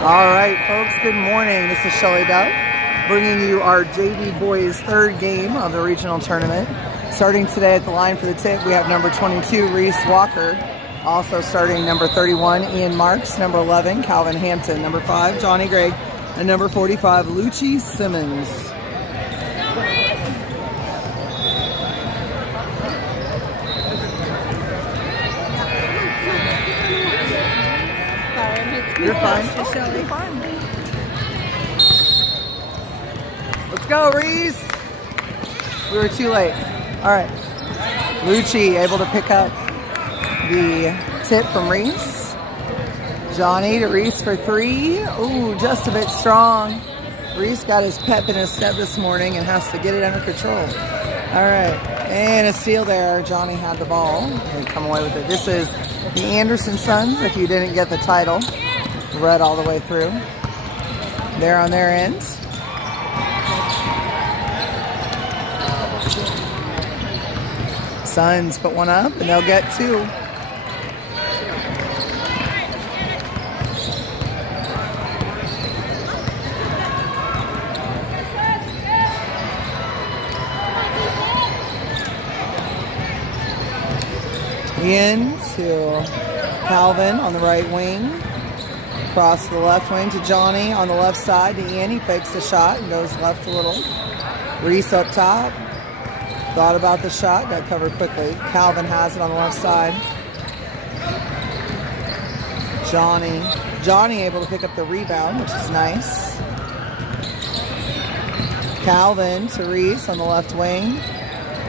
All right, folks, good morning. This is Shelly Dove bringing you our JV boys' third game of the regional tournament. Starting today at the line for the tip, we have number 22, Reese Walker. Also starting number 31, Ian Marks. Number 11, Calvin Hampton. Number 5, Johnny Gregg. And number 45, Lucci Simmons. You're fine. You're fine. Let's go, Reese. We were too late. All right. Lucci able to pick up the tip from Reese. Johnny to Reese for 3. Ooh, just a bit strong. Reese got his pep in his step this morning and has to get it under control. All right. And a steal there. Johnny had the ball and come away with it. This is the Anderson Sons, if you didn't get the title. Red all the way through. There on their end. Suns put one up and they'll get 2. Ian to Calvin on the right wing. Cross to the left wing to Johnny on the left side to Ian. He fakes the shot and goes left a little. Reese up top. Thought about the shot, got covered quickly. Calvin has it on the left side. Johnny able to pick up the rebound, which is nice. Calvin to Reese on the left wing.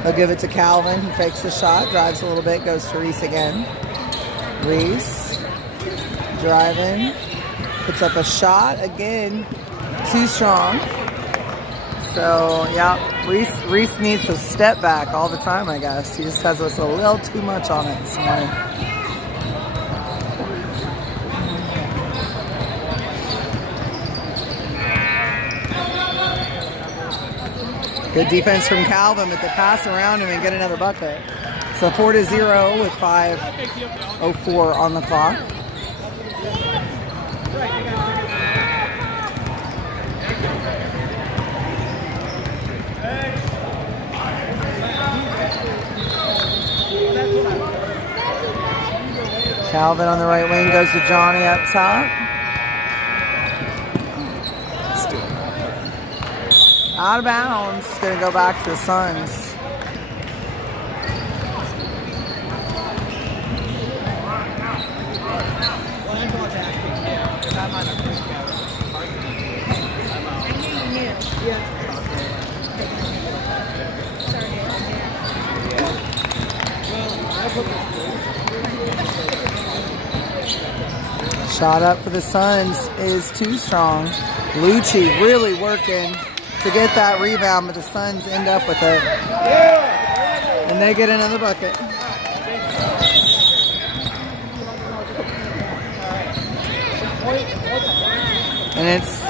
They'll give it to Calvin. He fakes the shot, drives a little bit, goes to Reese again. Reese driving. Puts up a shot again, too strong. So yeah, Reese needs to step back all the time, I guess. He just has us a little too much on it this morning. Good defense from Calvin, but they pass around him and get another bucket. So 4-0 with 5:04 on the clock. Calvin on the right wing goes to Johnny up top. Out of bounds. It's going to go back to the Suns. Shot up for the Suns is too strong. Lucci really working to get that rebound, but the Suns end up with it. And they get another bucket. And it's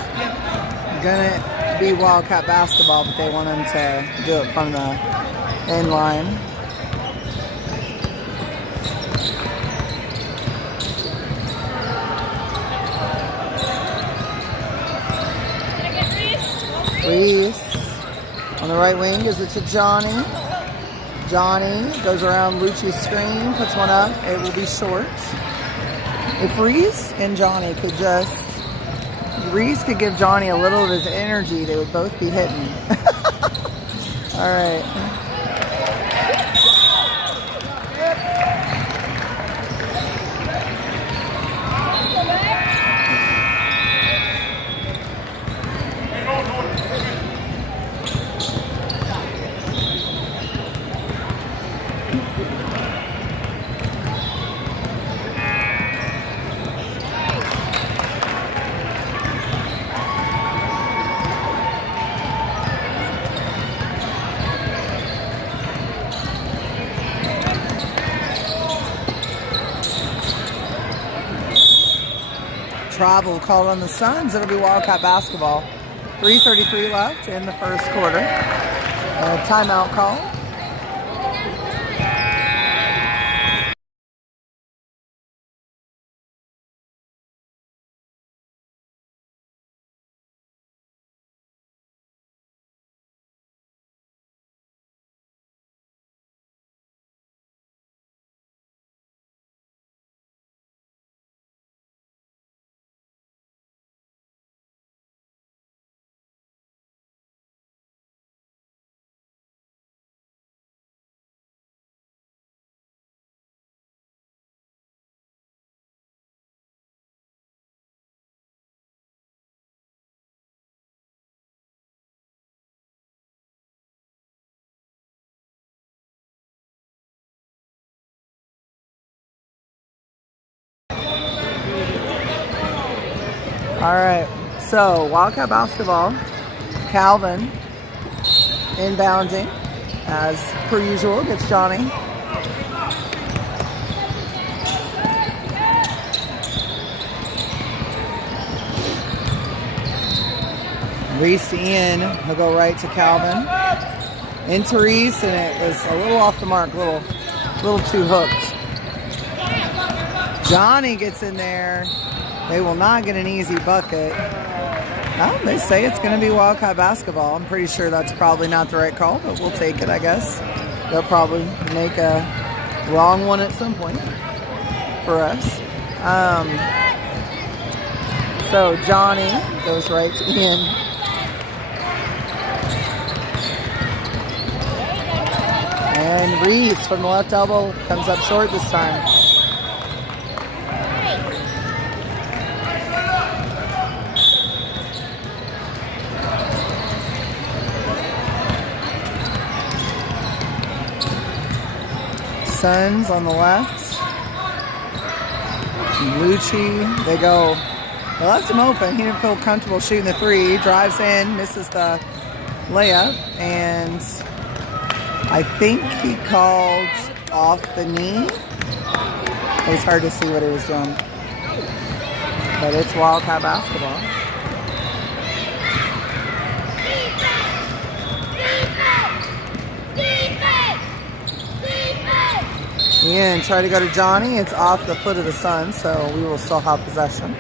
gonna be Wildcat basketball, but they want them to do it from the end line. Reese on the right wing gives it to Johnny. Johnny goes around Lucci's screen, puts one up. It will be short. If Reese and Johnny could Reese could give Johnny a little of his energy, they would both be hitting. All right. Travel called on the Suns. It'll be Wildcat basketball. 3:33 left in the first quarter. Timeout call. All right, so Wildcat basketball, Calvin inbounding as per usual, gets Johnny. Reese to Ian, he'll go right to Calvin. Into Reese, and it was a little off the mark, a little too hooked. Johnny gets in there. They will not get an easy bucket. Well, they say it's going to be Wildcat basketball. I'm pretty sure that's probably not the right call, but we'll take it, I guess. They'll probably make a wrong one at some point for us. So Johnny goes right to Ian. And Reese from the left elbow comes up short this time. Suns on the left. Lucci, they left him open. He didn't feel comfortable shooting the three. He drives in, misses the layup, and I think he called off the knee. It was hard to see what he was doing. But it's Wildcat basketball. Ian try to go to Johnny. It's off the foot of the Suns, so we will still have possession.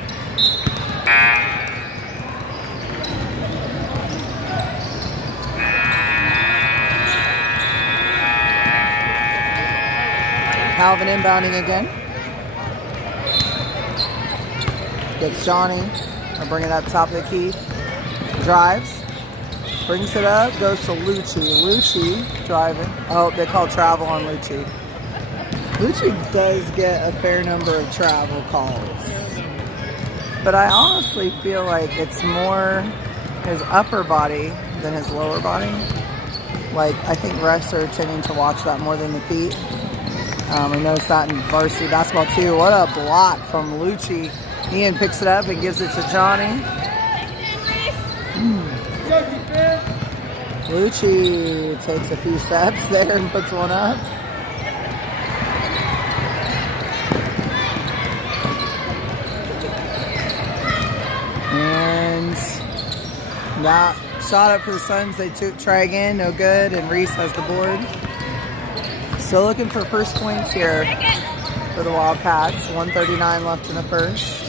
Calvin inbounding again. Gets Johnny. I'll bring it up top of the key. Drives. Brings it up. Goes to Lucci. Lucci driving. Oh, they call travel on Lucci. Lucci does get a fair number of travel calls. But I honestly feel like it's more his upper body than his lower body. Like, I think refs are tending to watch that more than the feet. We noticed that in varsity basketball too. What a block from Lucci. Ian picks it up and gives it to Johnny. Lucci takes a few steps there and puts one up. And that shot up for the Suns. They try again, no good, and Reese has the board. Still looking for first points here for the Wildcats. 1:39 left in the first.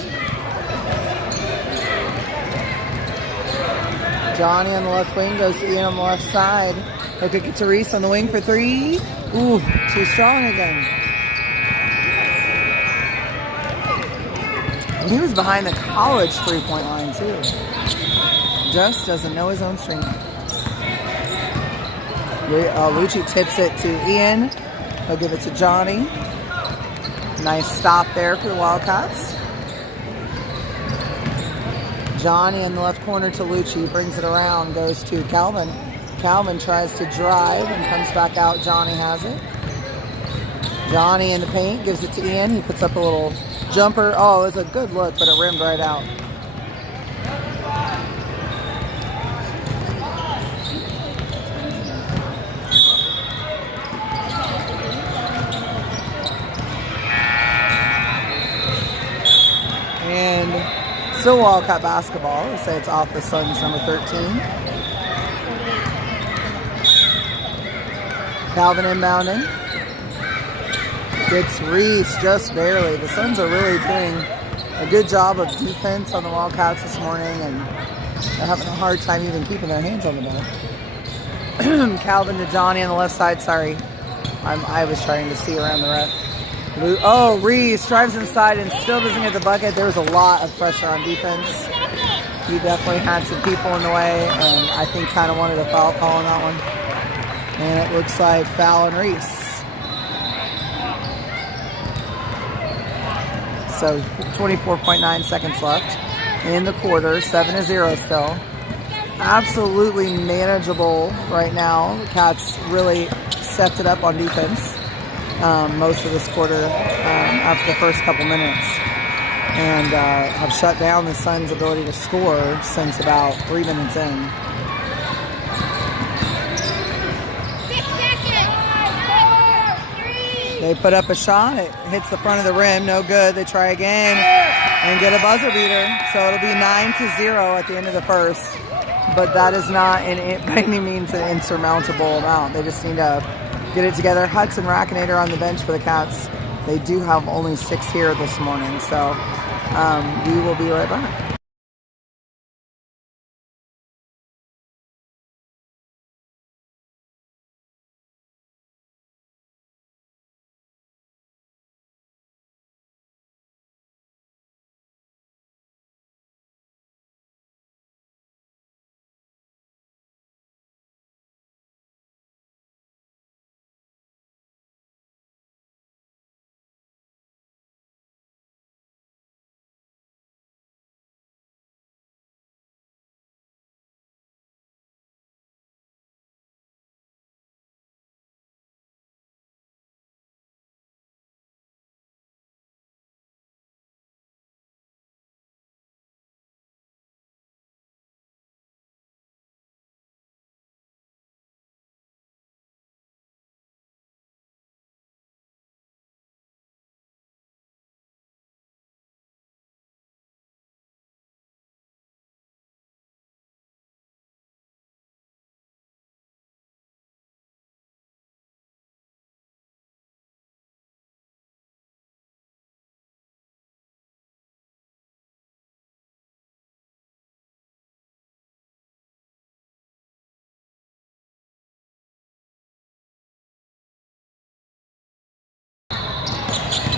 Johnny on the left wing goes to Ian on the left side. He'll kick it to Reese on the wing for three. Ooh, too strong again. And he was behind the college three-point line too. Just doesn't know his own strength. Lucci tips it to Ian. He'll give it to Johnny. Nice stop there for the Wildcats. Johnny in the left corner to Lucci. Brings it around. Goes to Calvin. Calvin tries to drive and comes back out. Johnny has it. Johnny in the paint. Gives it to Ian. He puts up a little jumper. Oh, it was a good look, but it rimmed right out. And still Wildcat basketball. Let's say it's off the Suns, number 13. Calvin inbounding. Gets Reese just barely. The Suns are really doing a good job of defense on the Wildcats this morning, and they're having a hard time even keeping their hands on the ball. Calvin to Johnny on the left side. Sorry, I was trying to see around the ref. Oh, Reese drives inside and still doesn't get the bucket. There was a lot of pressure on defense. He definitely had some people in the way, and I think kind of wanted a foul call on that one. And it looks like foul on Reese. So 24.9 seconds left in the quarter. 7-0 still. Absolutely manageable right now. The Cats really stepped it up on defense most of this quarter after the first couple minutes. and have shut down the Suns' ability to score since about 3 minutes in. 6 seconds. 4, 3. They put up a shot. It hits the front of the rim. No good. They try again and get a buzzer beater. So it'll be 9-0 at the end of the first. But that is not by any means an insurmountable amount. They just need to get it together. Hudson Rackinator on the bench for the Cats. They do have only 6 here this morning. So we will be right back.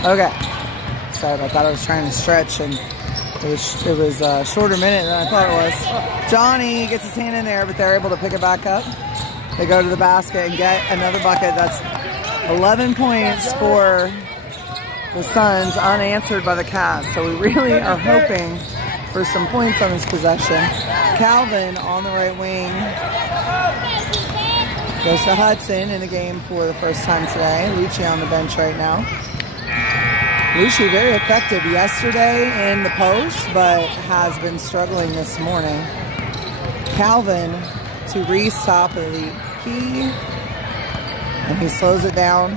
Okay, sorry about that. I was trying to stretch, and it was a shorter minute than I thought it was. Johnny gets his hand in there, but they're able to pick it back up. They go to the basket and get another bucket. That's 11 points for the Suns, unanswered by the Cats. So we really are hoping for some points on this possession. Calvin on the right wing goes to Hudson in the game for the first time today. Lucci on the bench right now. Lucci very effective yesterday in the post, but has been struggling this morning. Calvin to Reese, top of the key, and he slows it down.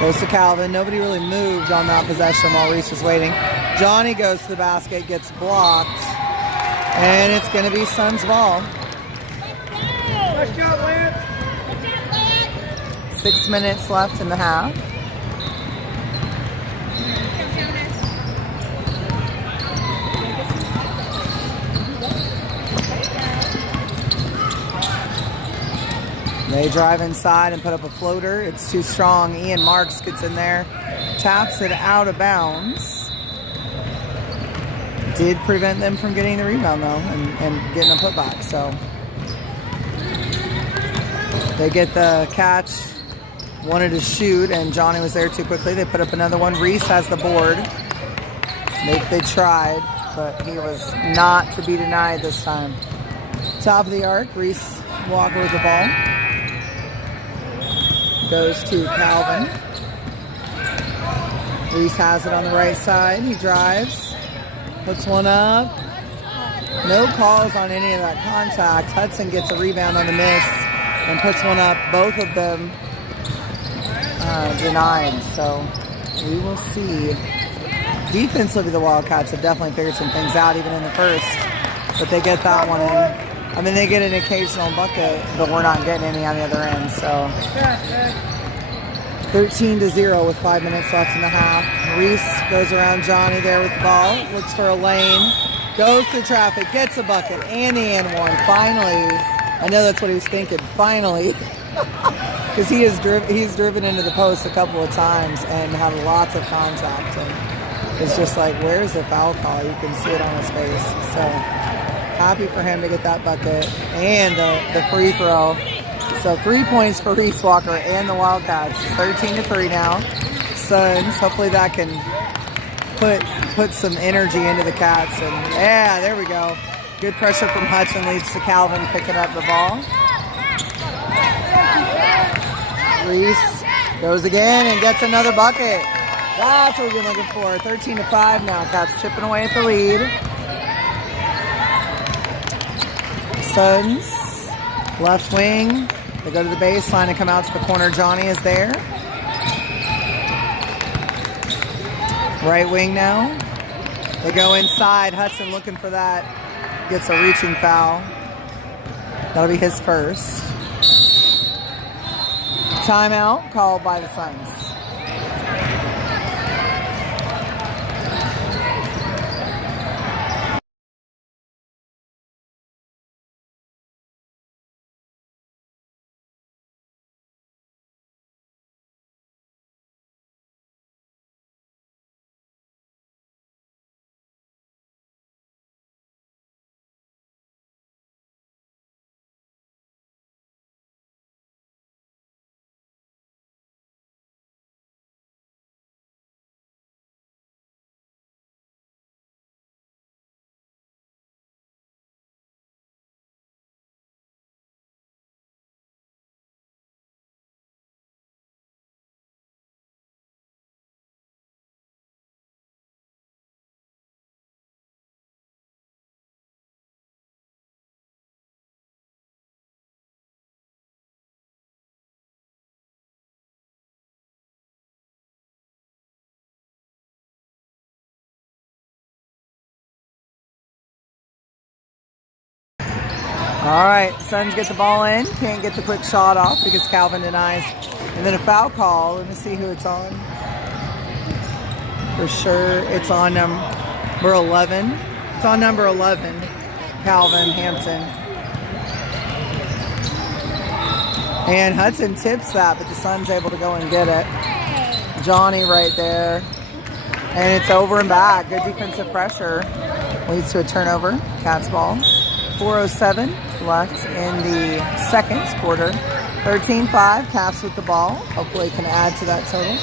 Goes to Calvin. Nobody really moved on that possession while Reese was waiting. Johnny goes to the basket, gets blocked, and it's going to be Suns ball. Nice job, Lance. 6 minutes left in the half. They drive inside and put up a floater. It's too strong. Ian Marks gets in there, taps it out of bounds. Did prevent them from getting the rebound, though, and getting a putback. So they get the catch. Wanted to shoot, and Johnny was there too quickly. They put up another one. Reese has the board. They tried, but he was not to be denied this time. Top of the arc, Reese Walker with the ball. Goes to Calvin. Reese has it on the right side. He drives. Puts one up. No calls on any of that contact. Hudson gets a rebound on the miss and puts one up. Both of them denied. So we will see. Defensively, the Wildcats have definitely figured some things out even in the first. But they get that one in. I mean, they get an occasional bucket, but we're not getting any on the other end. So 13-0 with 5 minutes left in the half. Reese goes around Johnny there with the ball, looks for a lane, goes through traffic, gets a bucket, and the and one. Finally, I know that's what he was thinking. Finally, because he's driven into the post a couple of times and had lots of contact, and it's just like, where's the foul call? You can see it on his face. So happy for him to get that bucket and the free throw. So 3 points for Reese Walker and the Wildcats. 13-3 now. Suns, hopefully that can put some energy into the Cats. And yeah, there we go. Good pressure from Hudson leads to Calvin picking up the ball. Reese goes again and gets another bucket. That's what we've been looking for. 13-5 now. Cats chipping away at the lead. Suns, left wing. They go to the baseline and come out to the corner. Johnny is there. Right wing now. They go inside. Hudson looking for that. Gets a reaching foul. That'll be his first. Timeout called by the Suns. All right, Suns get the ball in. Can't get the quick shot off because Calvin denies. And then a foul call. Let me see who it's on. For sure, it's on number 11. It's on number 11, Calvin Hampton. And Hudson tips that, but the Suns able to go and get it. Johnny right there. And it's over and back. Good defensive pressure. Leads to a turnover. Cats ball. 4:07 left in the second quarter. 13-5, Cats with the ball. Hopefully can add to that total.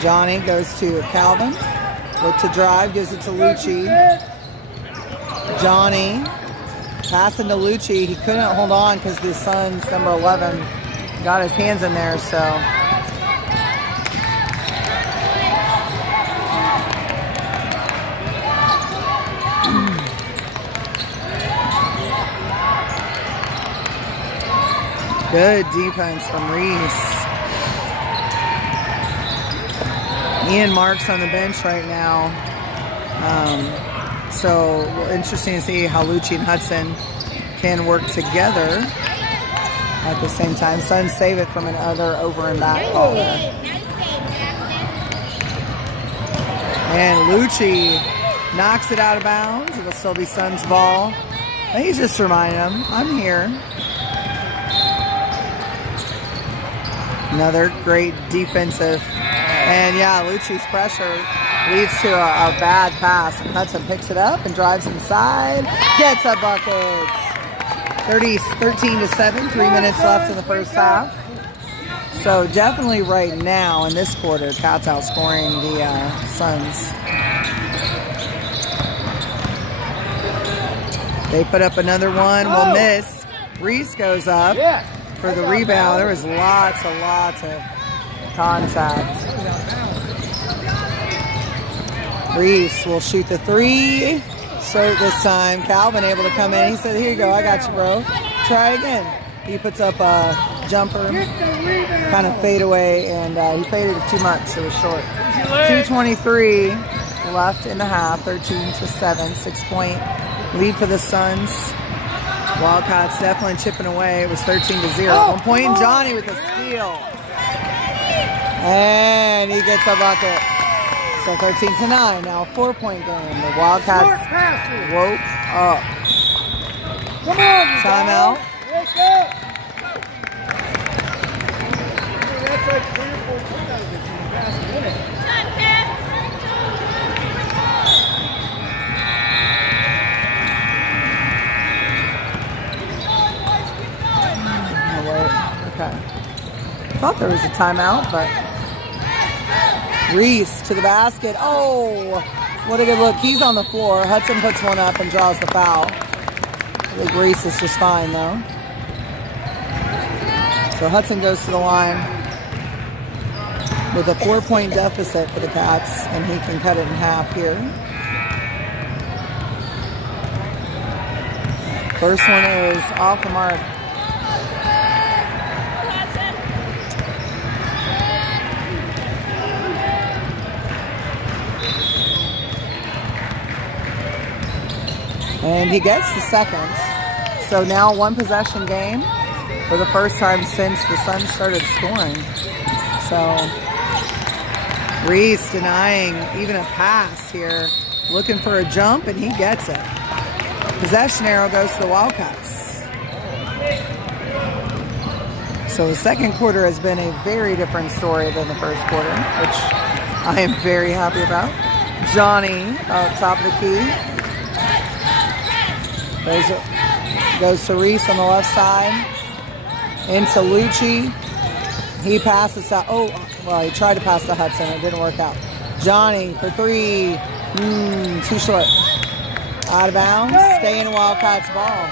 Johnny goes to Calvin. Look to drive, gives it to Lucci. Johnny passing to Lucci. He couldn't hold on because the Suns, number 11, got his hands in there, so... Good defense from Reese. Ian Marks on the bench right now. So interesting to see how Lucci and Hudson can work together at the same time. Suns save it from another over and back ball there. And Lucci knocks it out of bounds. It'll still be Suns ball. I think he's just reminding them, I'm here. Another great defensive. And yeah, Lucci's pressure leads to a bad pass. And Hudson picks it up and drives inside. Gets a bucket. 13-7, 3 minutes left in the first half. So definitely right now in this quarter, Cats outscoring the Suns. They put up another one. Will miss. Reese goes up. For the rebound. There was lots of contact. Reese will shoot the three. Short this time. Calvin able to come in. He said, here you go, I got you, bro. Try again. He puts up a jumper, kind of fade away, and he faded it too much. It was short. 2:23 left in the half. 13-7, 6-point lead for the Suns. Wildcats definitely chipping away. It was 13-0. 1 point, and Johnny with a steal. And he gets a bucket. So 13-9. Now a 4-point game. The Wildcats woke up. Come on, timeout. Wake up. That's like 3 or 4 times in the past minute. Okay. Thought there was a timeout, but Reese to the basket. Oh, what a good look. He's on the floor. Hudson puts one up and draws the foul. I think Reese is just fine, though. So Hudson goes to the line. with a 4-point deficit for the Cats, and he can cut it in half here. First one is off the mark. And he gets the second. So now one possession game for the first time since the Suns started scoring. So Reese denying even a pass here, looking for a jump, and he gets it. Possession arrow goes to the Wildcats. So the second quarter has been a very different story than the first quarter, which I am very happy about. Johnny up top of the key. Goes to Reese on the left side. Into Lucci. He passes to, he tried to pass to Hudson. It didn't work out. Johnny for three. Too short. Out of bounds. Stay in Wildcats ball.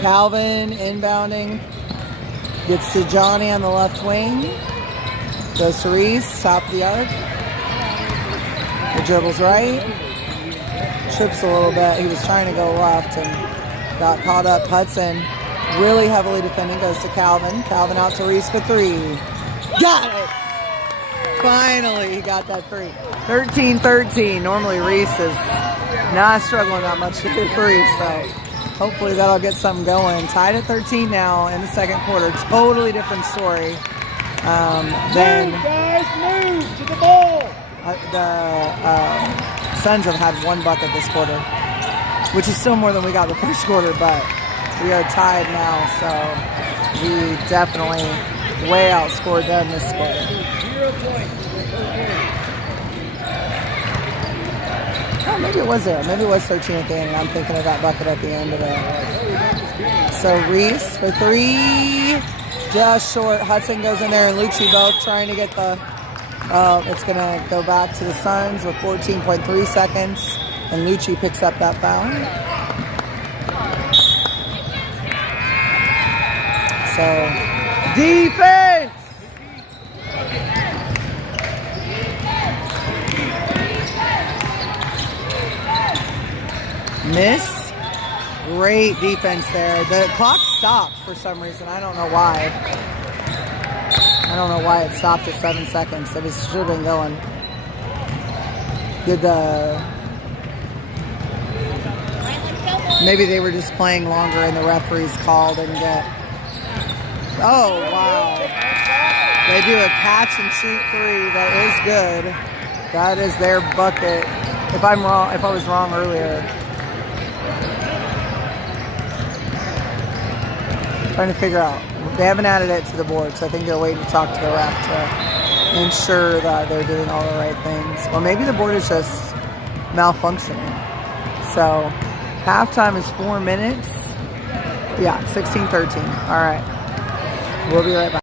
Calvin inbounding. Gets to Johnny on the left wing. Goes to Reese, top of the arc. He dribbles right. Trips a little bit. He was trying to go left and got caught up. Hudson really heavily defending. Goes to Calvin. Calvin out to Reese for three. Got it! Finally, he got that three. 13-13. Normally Reese is not struggling that much to hit three, so hopefully that'll get something going. Tied at 13 now in the second quarter. Totally different story than Guys, move to the ball. The Suns have had one bucket this quarter, which is still more than we got the first quarter, but we are tied now, so we definitely way outscored them this quarter. 0 points. Oh, maybe it was there. Maybe it was 13 at the end, and I'm thinking of that bucket at the end of it. So Reese for three, just short. Hudson goes in there, and Lucci both trying to get the. It's going to go back to the Suns with 14.3 seconds, and Lucci picks up that foul. So defense. Miss. Great defense there. The clock stopped for some reason. I don't know why. I don't know why it stopped at 7 seconds. It should have been going. Maybe they were just playing longer and the referees called and get. Oh, wow. They do a catch and shoot three. That is good. That is their bucket. If I was wrong earlier. Trying to figure out. They haven't added it to the board, so I think they're waiting to talk to the ref to ensure that they're doing all the right things. Or maybe the board is just malfunctioning. So halftime is 4 minutes. Yeah, 16-13. All right. We'll be right back.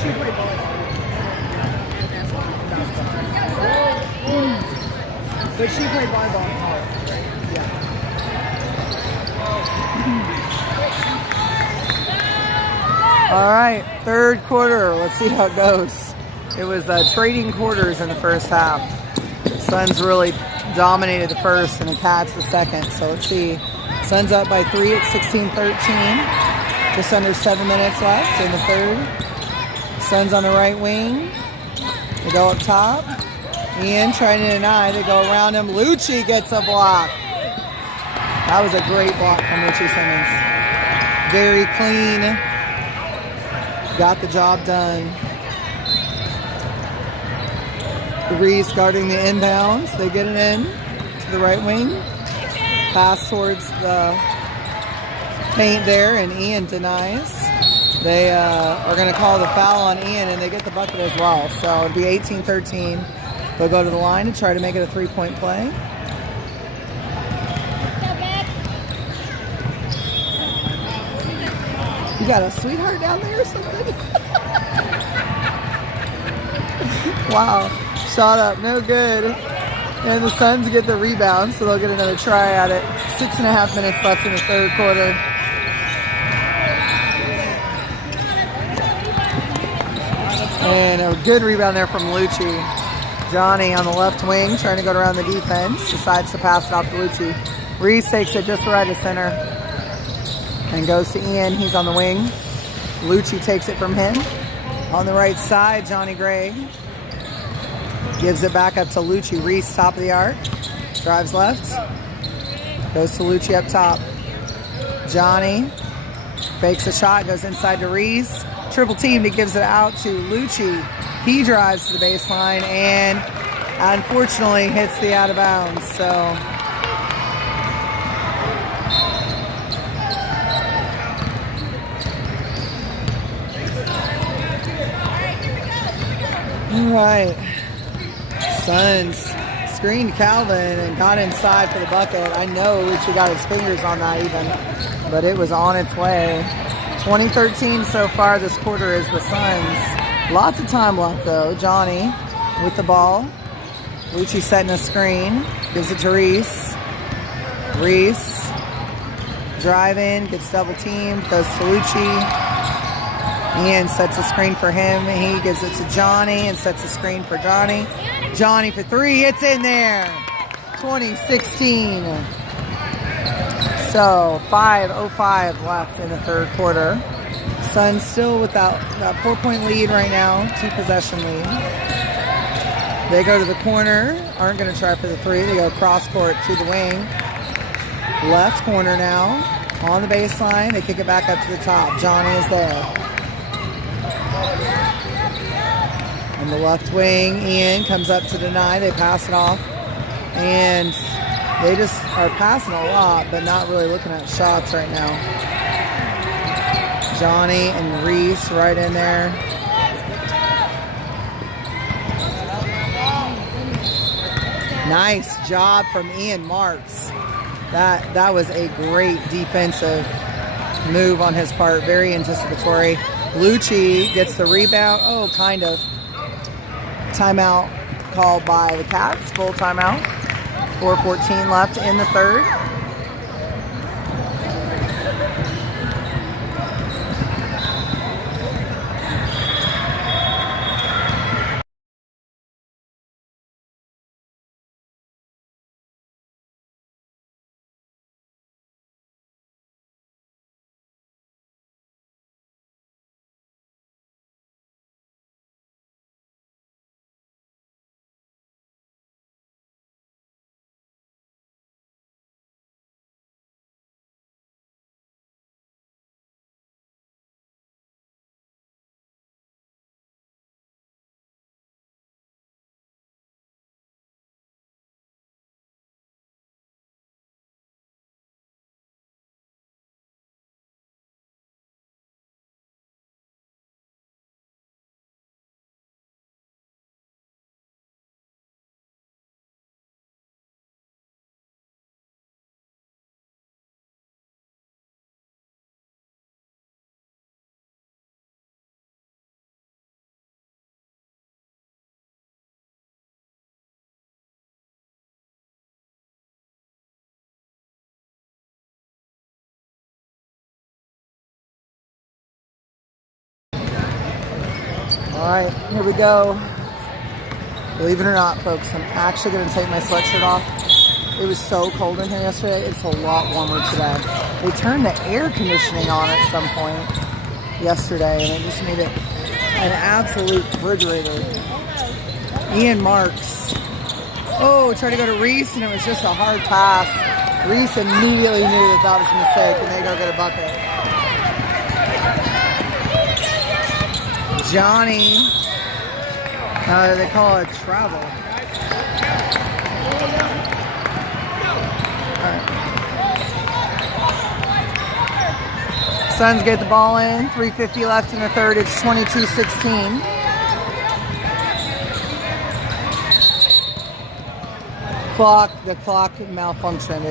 she played volleyball. But she played volleyball in college. Yeah. All right, third quarter. Let's see how it goes. It was trading quarters in the first half. Suns really dominated the first and the Cats the second. So let's see. Suns up by 3 at 16-13. Just under 7 minutes left in the third. Suns on the right wing. They go up top. Ian trying to deny. They go around him. Lucci gets a block. That was a great block from Lucci Simmons. Very clean. Got the job done. Reese guarding the inbounds. They get it in to the right wing. Pass towards the paint there, and Ian denies. They are going to call the foul on Ian, and they get the bucket as well. So it'll be 18-13. They'll go to the line and try to make it a three-point play. You got a sweetheart down there or something? Wow. Shot up. No good. And the Suns get the rebound, so they'll get another try at it. 6.5 minutes left in the third quarter. And a good rebound there from Lucci. Johnny on the left wing, trying to go around the defense. Decides to pass it off to Lucci. Reese takes it just right of center. And goes to Ian. He's on the wing. Lucci takes it from him. On the right side, Johnny Gregg gives it back up to Lucci. Reese, top of the arc. Drives left. Goes to Lucci up top. Johnny fakes a shot, goes inside to Reese. Triple teamed, he gives it out to Lucci. He drives to the baseline and unfortunately hits the out of bounds. So all right. Suns screened Calvin and got inside for the bucket. I know Lucci got his fingers on that even, but it was on its way. 2013 so far this quarter is the Suns. Lots of time left though. Johnny with the ball. Lucci setting a screen. Gives it to Reese. Reese driving, gets double teamed, goes to Lucci. Ian sets a screen for him. He gives it to Johnny and sets a screen for Johnny. Johnny for three. It's in there. 2016. So 5:05 left in the third quarter. Suns still with that 4-point lead right now. 2-possession lead. They go to the corner. Aren't going to try for the three. They go cross court to the wing. Left corner now. On the baseline. They kick it back up to the top. Johnny is there. On the left wing, Ian comes up to deny. They pass it off. And they just are passing a lot, but not really looking at shots right now. Johnny and Reese right in there. Nice job from Ian Marks. That was a great defensive move on his part. Very anticipatory. Lucci gets the rebound. Oh, kind of. Timeout called by the Cats. Full timeout. 4:14 left in the third. All right, here we go. Believe it or not, folks, I'm actually going to take my sweatshirt off. It was so cold in here yesterday. It's a lot warmer today. They turned the air conditioning on at some point yesterday, and it just made it an absolute refrigerator. Ian Marks. Oh, tried to go to Reese, and it was just a hard pass. Reese immediately knew that that was a mistake, and they go get a bucket. Johnny. They call it travel. All right. Suns get the ball in. 3:50 left in the third. It's 22-16. The clock malfunctioned.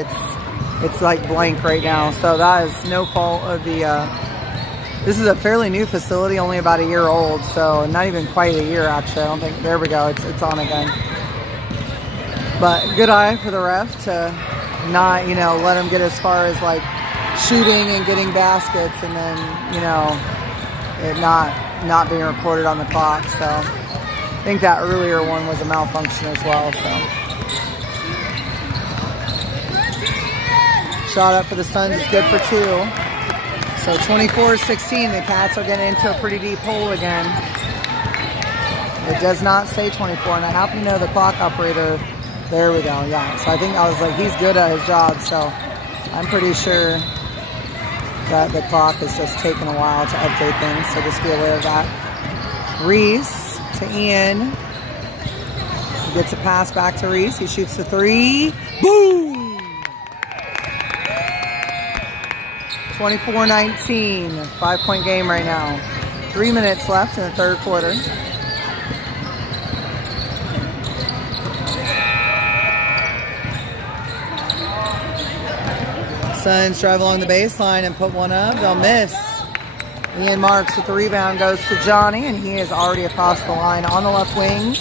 It's like blank right now. So that is no fault of the. This is a fairly new facility, only about a year old. So not even quite a year actually. I don't think. There we go. It's on again. But good eye for the ref to not let him get as far as like shooting and getting baskets, and then it not being reported on the clock. So I think that earlier one was a malfunction as well. So. Shot up for the Suns is good for 2. So 24-16, the Cats are getting into a pretty deep hole again. It does not say 24, and I happen to know the clock operator. There we go, yeah. So I was like, he's good at his job, so I'm pretty sure that the clock is just taking a while to update things, so just be aware of that. Reese to Ian. He gets a pass back to Reese. He shoots the 3. Boom! 24-19, 5-point game right now. 3 minutes left in the third quarter. Suns drive along the baseline and put one up. They'll miss. Ian Marks with the rebound goes to Johnny, and he is already across the line on the left wing.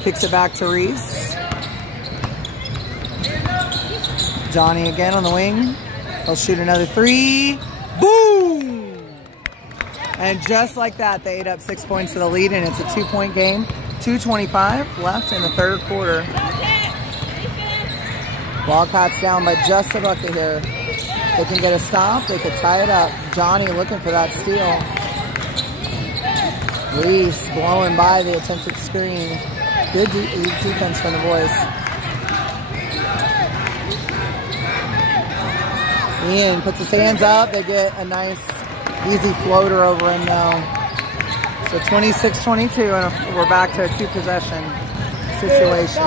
Kicks it back to Reese. Johnny again on the wing. He'll shoot another 3. Boom! And just like that, they ate up 6 points to the lead, and it's a 2-point game. 2:25 left in the third quarter. Wildcats down by just a bucket here. They can get a stop. They could tie it up. Johnny looking for that steal. Reese blowing by the attempted screen. Good defense from the boys. Ian puts his hands up. They get a nice, easy floater over him now. So 26-22, and we're back to a 2-possession situation.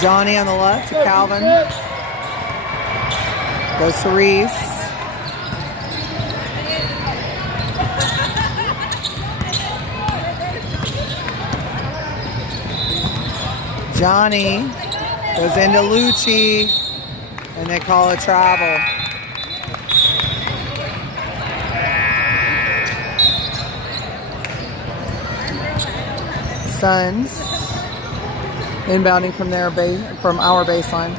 Johnny on the left to Calvin. Goes to Reese. Johnny goes into Lucci. And they call it travel. Suns inbounding from our baseline.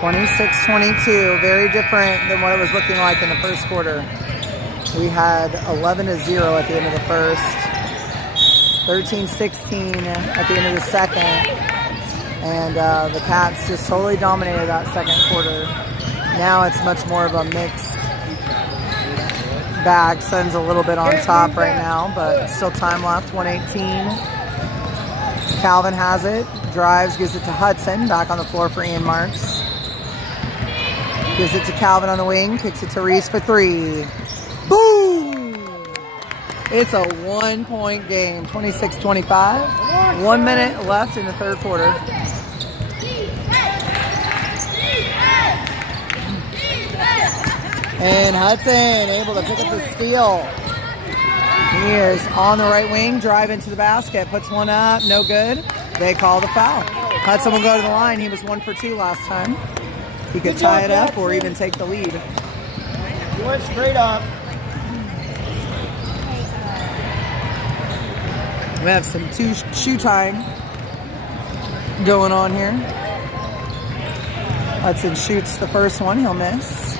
26-22, very different than what it was looking like in the first quarter. We had 11-0 at the end of the first, 13-16 at the end of the second. And the Cats just totally dominated that second quarter. Now it's much more of a mixed bag. Suns a little bit on top right now, but still time left, 1:18. Calvin has it, drives, gives it to Hudson, back on the floor for Ian Marks. Gives it to Calvin on the wing, kicks it to Reese for 3. Boom! It's a 1-point game, 26-25. 1 minute left in the third quarter. And Hudson able to pick up the steal. He is on the right wing, drive into the basket, puts one up, no good. They call the foul. Hudson will go to the line. He was 1 for 2 last time. He could tie it up or even take the lead. He went straight up. We have some shoe tying going on here. Hudson shoots the first one. He'll miss.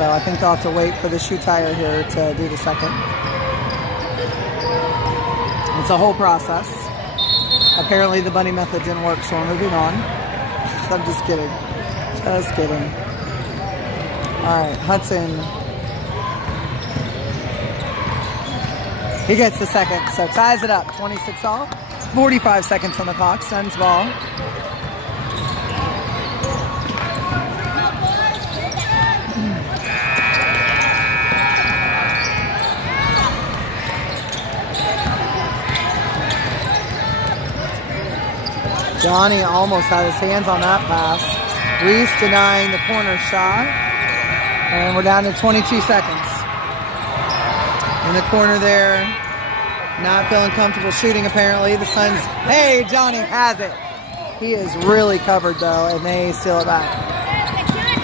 So I think they'll have to wait for the shoe tire here to do the second. It's a whole process. Apparently the bunny method didn't work, so we're moving on. I'm just kidding. Just kidding. Alright, Hudson. He gets the second, so ties it up. 26 all. 45 seconds on the clock. Suns ball. Johnny almost had his hands on that pass. Reese denying the corner shot. And we're down to 22 seconds. In the corner there. Not feeling comfortable shooting apparently. The Suns, hey, Johnny has it. He is really covered though, and they steal it back.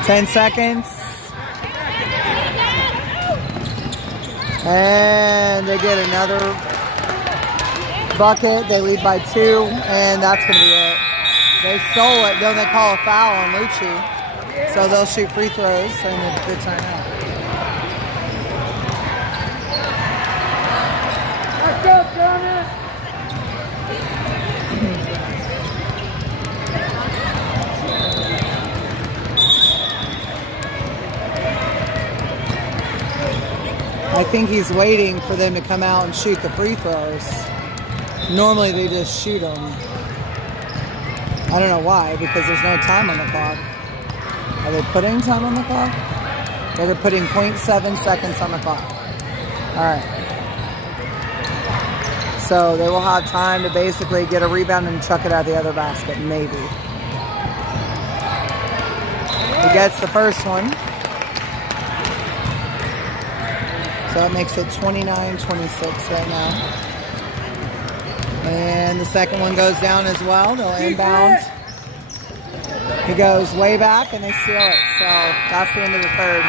10 seconds. And they get another bucket. They lead by 2, and that's going to be it. They stole it. Then they call a foul on Lucci. So they'll shoot free throws and a good timeout. Let's go, Jonas! I think he's waiting for them to come out and shoot the free throws. Normally they just shoot them. I don't know why, because there's no time on the clock. Are they putting time on the clock? They're putting 0.7 seconds on the clock. Alright. So they will have time to basically get a rebound and chuck it out the other basket, maybe. He gets the first one. So that makes it 29-26 right now. And the second one goes down as well. They'll inbound. He goes way back and they steal it. So that's the end of the third.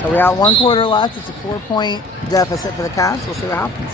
So we got 1 quarter left. It's a 4-point deficit for the Cavs. We'll see what happens.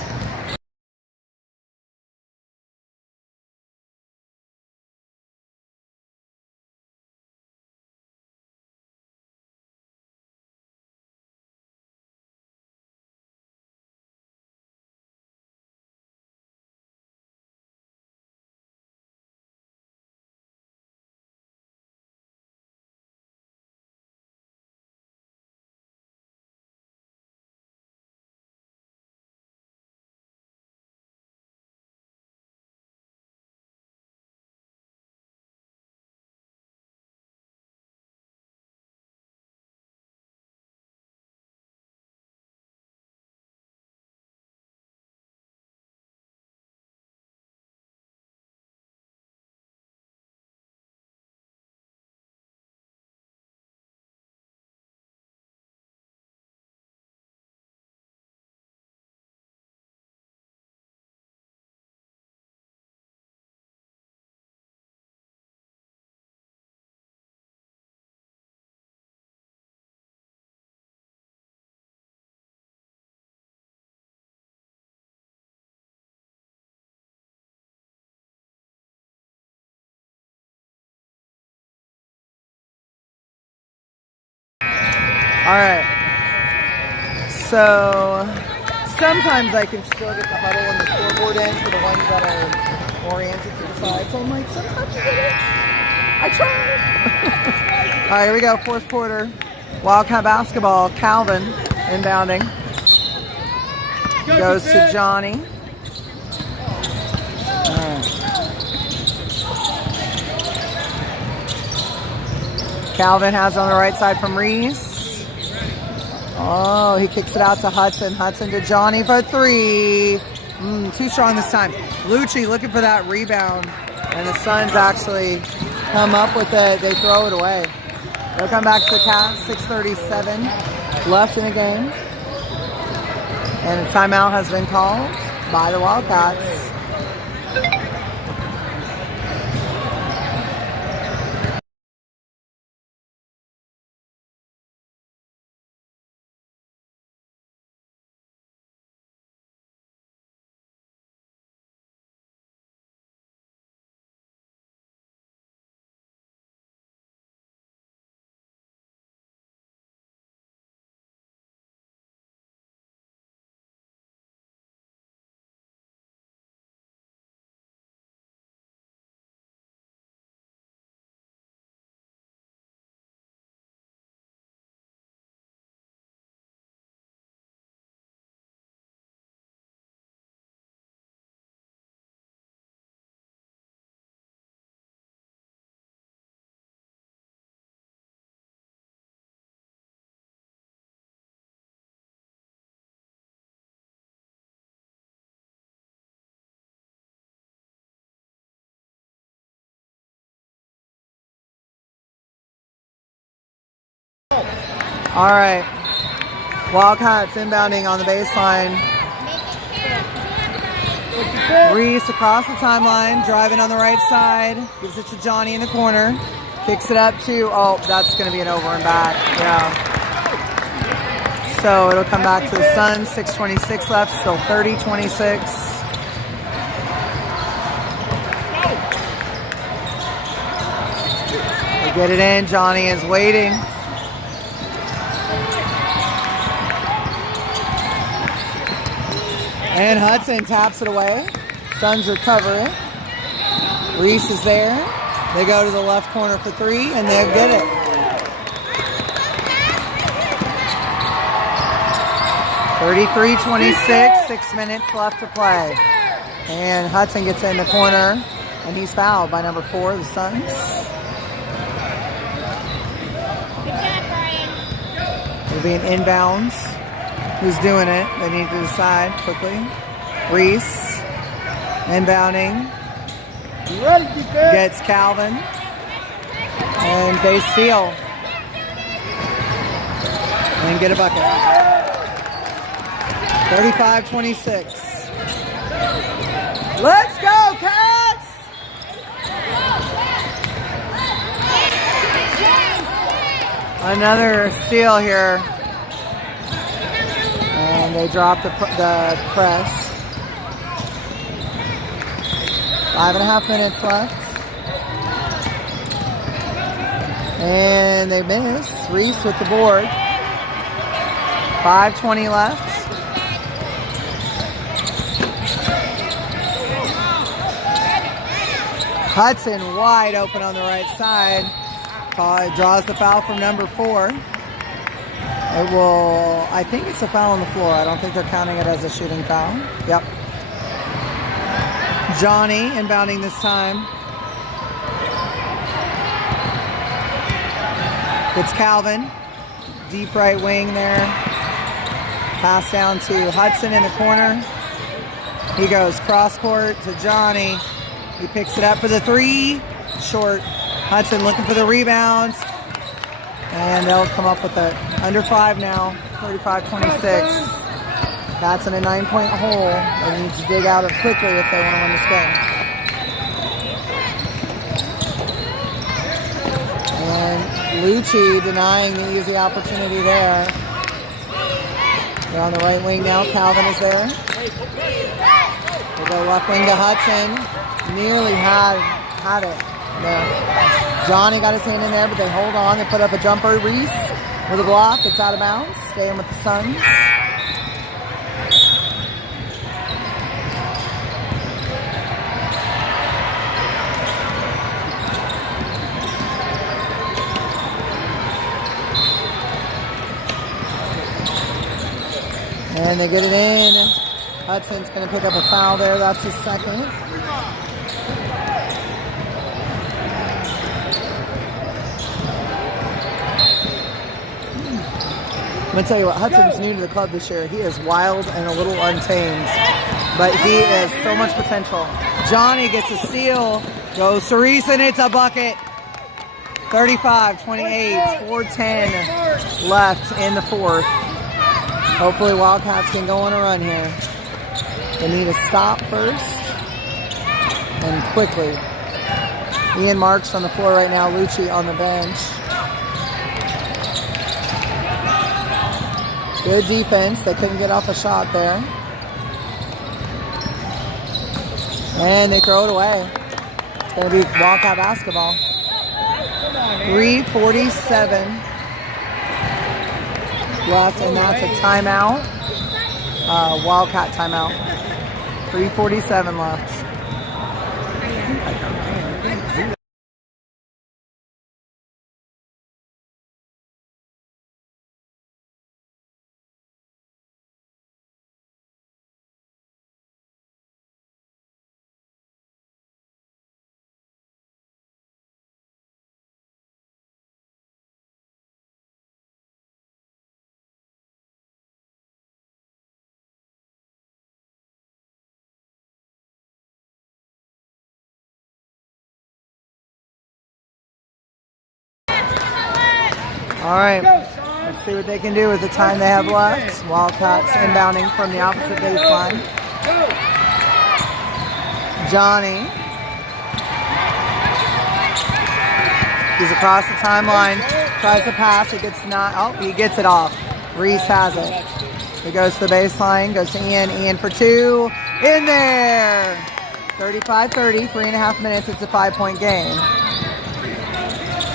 All right. So sometimes I can still get the huddle and the scoreboard in for the ones that are oriented to the side. So I'm like, sometimes you get it. I try. All right, here we go. 4th quarter. Wildcat basketball. Calvin inbounding. Goes to Johnny. All right. Calvin has on the right side from Reese. Oh, he kicks it out to Hudson. Hudson to Johnny for 3. Too strong this time. Lucci looking for that rebound. And the Suns actually come up with it. They throw it away. They'll come back to the Cavs. 6:37 left in the game. And a timeout has been called by the Wildcats. All right. Wildcats inbounding on the baseline. Reese across the timeline, driving on the right side. Gives it to Johnny in the corner. Kicks it up to, oh, that's going to be an over and back. Yeah. So it'll come back to the Suns. 6:26 left, still 30-26. They get it in. Johnny is waiting. And Hudson taps it away. Suns recover it. Reese is there. They go to the left corner for three, and they'll get it. (33-26), 6 minutes left to play. And Hudson gets in the corner, and he's fouled by number 4, the Suns. It'll be an inbounds. Who's doing it? They need to decide quickly. Reese, inbounding. Gets Calvin. And they steal. And get a bucket. 35-26. Let's go, Cats! Another steal here. And they drop the press. 5.5 minutes left. And they miss. Reese with the board. 5:20 left. Hudson wide open on the right side. Draws the foul from number 4. It will, I think it's a foul on the floor. I don't think they're counting it as a shooting foul. Yep. Johnny inbounding this time. It's Calvin. Deep right wing there. Pass down to Hudson in the corner. He goes cross court to Johnny. He picks it up for the 3. Short. Hudson looking for the rebound. And they'll come up with it. Under 5 now. 35-26. That's in a 9-point hole. They need to dig out of quickly if they want to win this game. And Lucci denying the easy opportunity there. They're on the right wing now. Calvin is there. They go left wing to Hudson. Nearly had it there. Johnny got his hand in there, but they hold on. They put up a jumper. Reese with a block. It's out of bounds. Staying with the Suns. And they get it in. Hudson's going to pick up a foul there. That's his second. I'm going to tell you what, Hudson's new to the club this year. He is wild and a little untamed, but he has so much potential. Johnny gets a steal, goes to Reese, and it's a bucket. 35-28, 4:10 left in the fourth. Hopefully Wildcats can go on a run here. They need a stop first, and quickly. Ian Marks on the floor right now, Lucci on the bench. Good defense. They couldn't get off a shot there. And they throw it away. It's going to be Wildcat basketball. 3:47 left, and that's a timeout. Wildcat timeout. 3:47 left. All right, the See what they can do with the time they have left. Wildcats inbounding from the opposite baseline. Johnny. He's across the timeline. Tries to pass. He gets he gets it off. Reese has it. He goes to the baseline. Goes to Ian. Ian for two. In there. 35-30. 3.5 minutes. It's a 5-point game.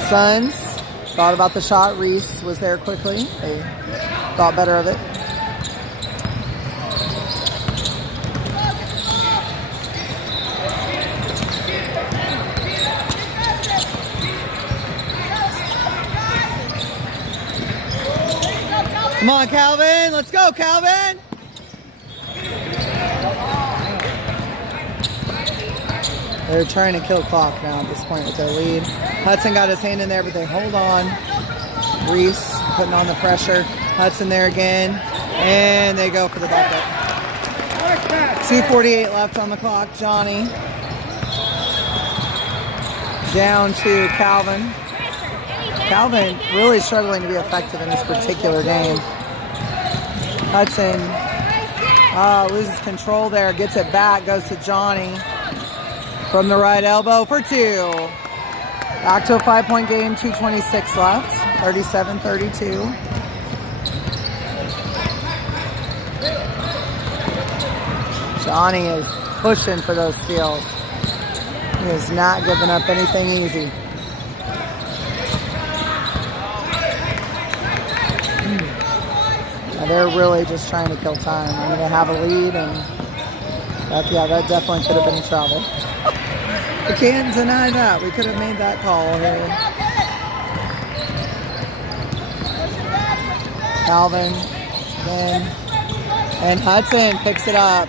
Suns thought about the shot. Reese was there quickly. They thought better of it. Come on, Calvin. Let's go, Calvin. They're trying to kill clock now at this point with their lead. Hudson got his hand in there, but they hold on. Reese putting on the pressure. Hudson there again. And they go for the bucket. 2:48 left on the clock. Johnny. Down to Calvin. Calvin really struggling to be effective in this particular game. Hudson loses control there. Gets it back. Goes to Johnny. From the right elbow for two. Back to a 5-point game, 2:26 left, 37-32. Johnny is pushing for those steals. He is not giving up anything easy. Now they're really just trying to kill time. I mean, they have a lead, and that definitely could have been trouble. We can't deny that. We could have made that call here. Calvin again. And Hudson picks it up.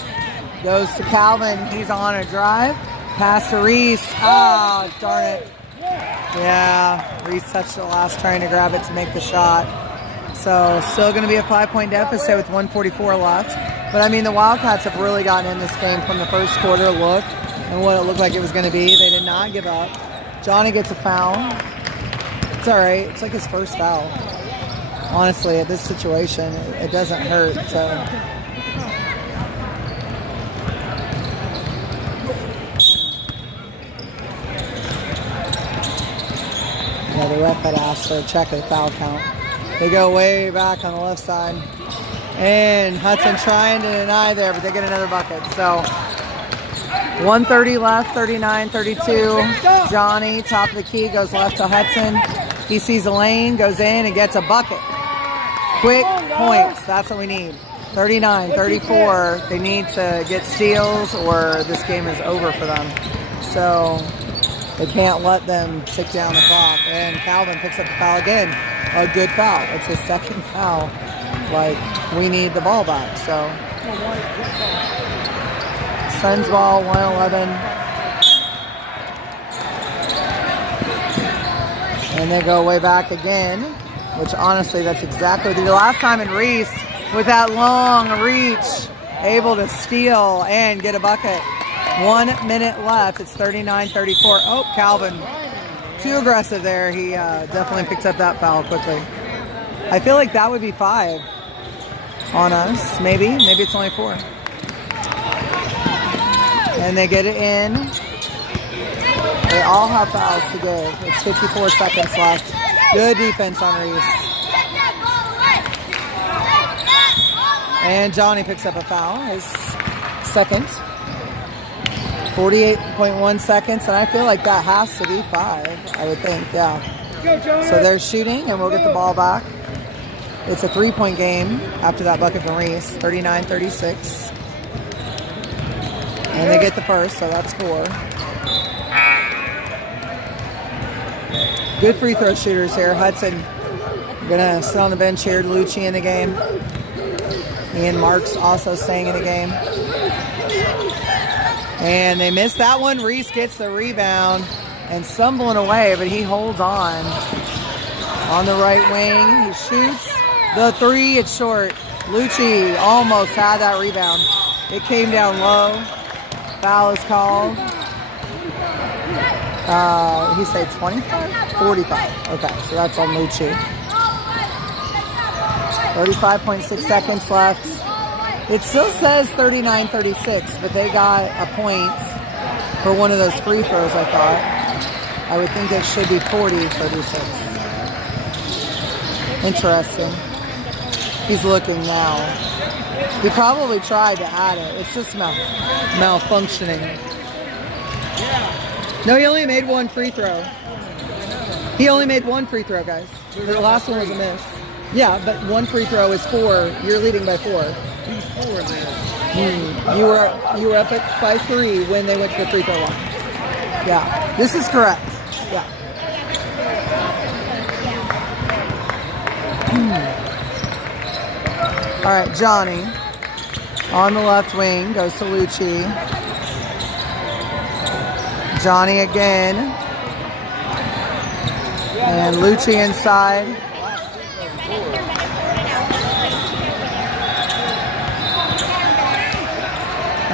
Goes to Calvin. He's on a drive. Pass to Reese. Oh, darn it. Yeah, Reese touched it last, trying to grab it to make the shot. So still going to be a 5-point deficit with 1:44 left. But I mean, the Wildcats have really gotten in this game from the first quarter look. And what it looked like it was going to be. They did not give up. Johnny gets a foul. It's all right. It's like his first foul. Honestly, at this situation, it doesn't hurt. So. Yeah, the ref had asked for a check of the foul count. They go way back on the left side. And Hudson trying to deny there, but they get another bucket. So 1:30 left, 39-32. Johnny, top of the key, goes left to Hudson. He sees a lane, goes in, and gets a bucket. Quick points. That's what we need. 39-34. They need to get steals or this game is over for them. So they can't let them tick down the clock. And Calvin picks up the foul again. A good foul. It's his second foul. Like, we need the ball back. So Suns ball, 111. And they go way back again, which honestly, that's exactly the last time in Reese with that long reach, able to steal and get a bucket. 1 minute left. It's 39-34. Oh, Calvin, too aggressive there. He definitely picked up that foul quickly. I feel like that would be 5 on us. Maybe it's only 4. And they get it in. They all have fouls to give. It's 54 seconds left. Good defense on Reese. And Johnny picks up a foul, his second. 48.1 seconds, and I feel like that has to be 5, I would think, yeah. So they're shooting, and we'll get the ball back. It's a 3-point game after that bucket from Reese, 39-36. And they get the first, so that's 4. Good free throw shooters here. Hudson gonna sit on the bench here. Lucci in the game. Ian Marks also staying in the game. And they missed that one. Reese gets the rebound and stumbling away, but he holds on. On the right wing, he shoots the 3. It's short. Lucci almost had that rebound. It came down low. Foul is called. He said 25? 45. Okay, so that's on Lucci. 35.6 seconds left. It still says 39-36, but they got a point for one of those free throws, I thought. I would think it should be 40-36. Interesting. He's looking now. He probably tried to add it. It's just malfunctioning. No, he only made one free throw. He only made one free throw, guys. The last one was a miss. Yeah, but one free throw is 4. You're leading by 4. He's 4 there. You were up by 3 when they went to the free throw line. Yeah, this is correct. Yeah. All right, Johnny on the left wing goes to Lucci. Johnny again. And Lucci inside.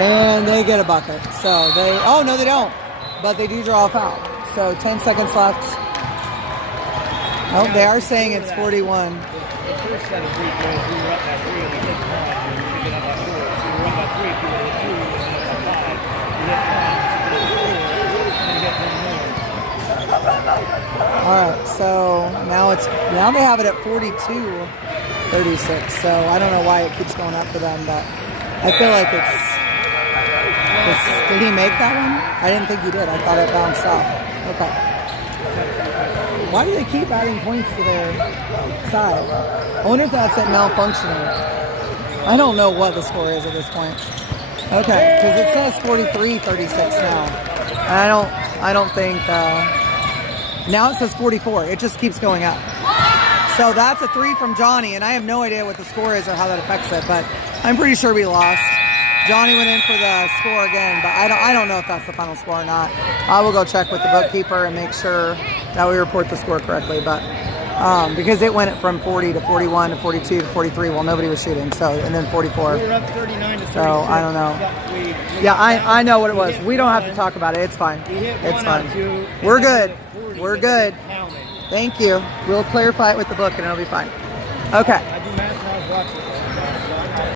And they get a bucket. So they, oh no they don't. But they do draw a foul. So 10 seconds left. Oh, they are saying it's 41. The first set of free throws, we were up by 3 and we hit 1. We get up by 4. We were up by 3, we hit 2, we hit 5. We hit 1, we hit 4, and we get 1 more. Alright, so now they have it at 42-36. So I don't know why it keeps going up for them, but I feel like did he make that one? I didn't think he did. I thought it bounced off. Okay. Why do they keep adding points to their side? I wonder if that's at malfunctioning. I don't know what the score is at this point. Okay, because it says 43-36 now. And I don't think, now it says 44. It just keeps going up. So that's a 3 from Johnny, and I have no idea what the score is or how that affects it, but I'm pretty sure we lost. Johnny went in for the score again, but I don't know if that's the final score or not. I will go check with the bookkeeper and make sure that we report the score correctly, but because it went from 40 to 41 to 42 to 43, well, nobody was shooting, so, and then 44. We were up 39 to 36. So I don't know. Yeah, I know what it was. We don't have to talk about it. It's fine. It's fine. We're good. We're good. Thank you. We'll clarify it with the book and it'll be fine. Okay. I do math when I was watching it.